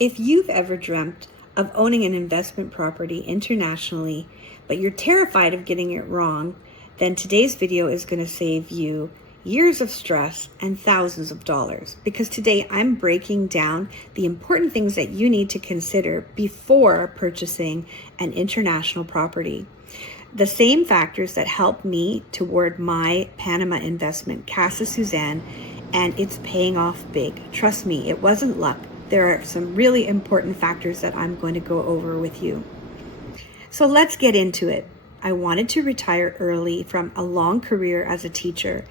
If you've ever dreamt of owning an investment property internationally, but you're terrified of getting it wrong, then today's video is going to save you years of stress and thousands of dollars, because today I'm breaking down the important things that you need to consider before purchasing an international property. The same factors that helped me toward my Panama investment, Casa Suzanne, and it's paying off big. Trust me, it wasn't luck. There are some really important factors that I'm going to go over with you. So let's get into it. I wanted to retire early from a long career as a teacher,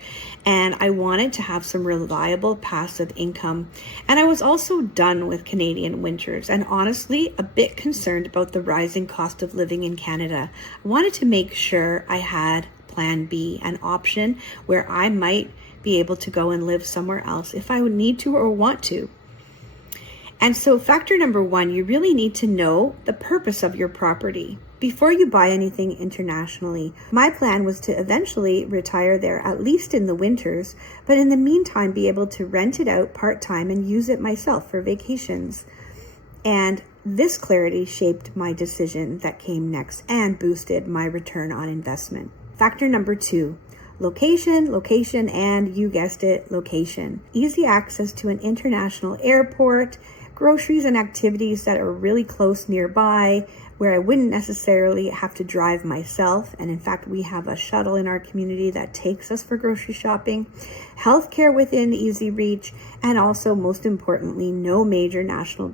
and I wanted to have some reliable passive income. And I was also done with Canadian winters and honestly a bit concerned about the rising cost of living in Canada. I wanted to make sure I had plan B, an option where I might be able to go and live somewhere else if I would need to or want to. And so factor number one, you really need to know the purpose of your property before you buy anything internationally. My plan was to eventually retire there, at least in the winters, but in the meantime, be able to rent it out part-time and use it myself for vacations. And this clarity shaped my decision that came next and boosted my return on investment. Factor number two, location, and you guessed it, location. Easy access to an international airport, groceries and activities that are really close nearby, where I wouldn't necessarily have to drive myself. And in fact, we have a shuttle in our community that takes us for grocery shopping, healthcare within easy reach, and also most importantly, no major natural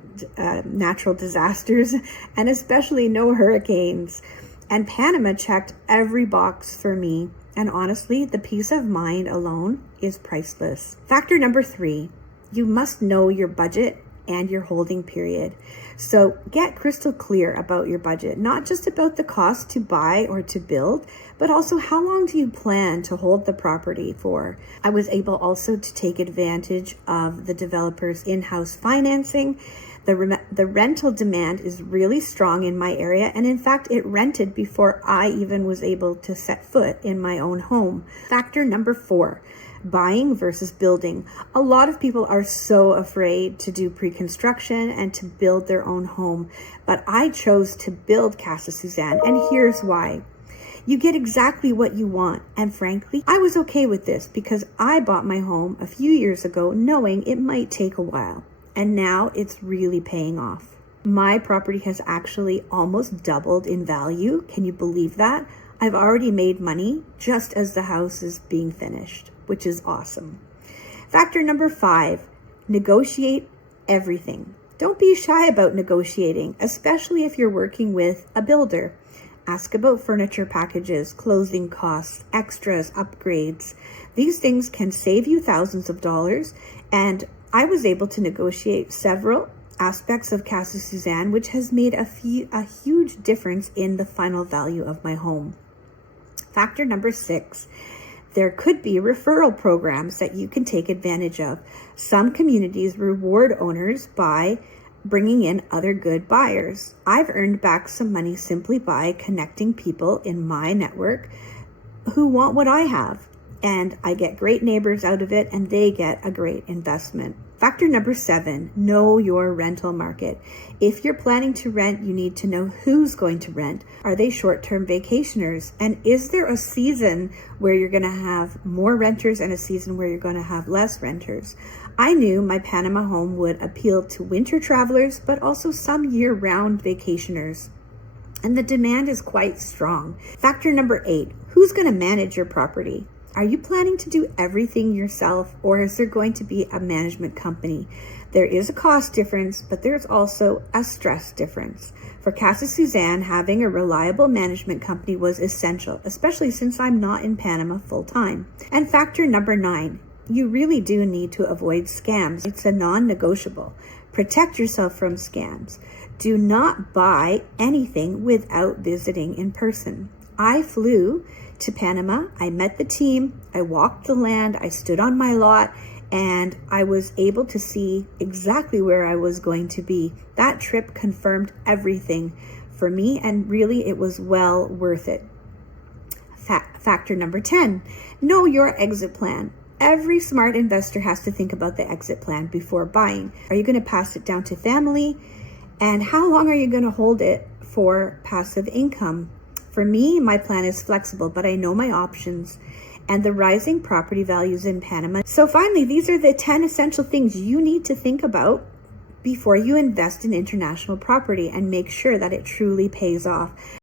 disasters, and especially no hurricanes. And Panama checked every box for me. And honestly, the peace of mind alone is priceless. Factor number three, you must know your budget and your holding period. So get crystal clear about your budget, not just about the cost to buy or to build, but also how long do you plan to hold the property for. I was able also to take advantage of the developer's in-house financing. The rental demand is really strong in my area, and in fact, it rented before I even was able to set foot in my own home. Factor number four, buying versus building. A lot of people are so afraid to do pre-construction and to build their own home, but I chose to build Casa Suzanne, and here's why. You get exactly what you want, and frankly, I was okay with this because I bought my home a few years ago knowing it might take a while, and now it's really paying off. My property has actually almost doubled in value. Can you believe that? I've already made money just as the house is being finished, which is awesome. Factor number five, negotiate everything. Don't be shy about negotiating, especially if you're working with a builder. Ask about furniture packages, closing costs, extras, upgrades. These things can save you thousands of dollars, and I was able to negotiate several aspects of Casa Suzanne, which has made a huge difference in the final value of my home. Factor number six, there could be referral programs that you can take advantage of. Some communities reward owners by bringing in other good buyers. I've earned back some money simply by connecting people in my network who want what I have. And I get great neighbors out of it, and they get a great investment. Factor number seven, know your rental market. If you're planning to rent, you need to know who's going to rent. Are they short-term vacationers? And is there a season where you're going to have more renters and a season where you're going to have less renters? I knew my Panama home would appeal to winter travelers, but also some year-round vacationers. And the demand is quite strong. Factor number eight, who's going to manage your property? Are you planning to do everything yourself, or is there going to be a management company? There is a cost difference, but there's also a stress difference. For Casa Suzanne, having a reliable management company was essential, especially since I'm not in Panama full time. And factor number nine, you really do need to avoid scams. It's a non-negotiable. Protect yourself from scams. Do not buy anything without visiting in person. I flew to Panama, I met the team, I walked the land, I stood on my lot, and I was able to see exactly where I was going to be. That trip confirmed everything for me, and really it was well worth it. Factor number 10, know your exit plan. Every smart investor has to think about the exit plan before buying. Are you going to pass it down to family? And how long are you going to hold it for passive income? For me, my plan is flexible, but I know my options and the rising property values in Panama. So finally, these are the 10 essential things you need to think about before you invest in international property and make sure that it truly pays off.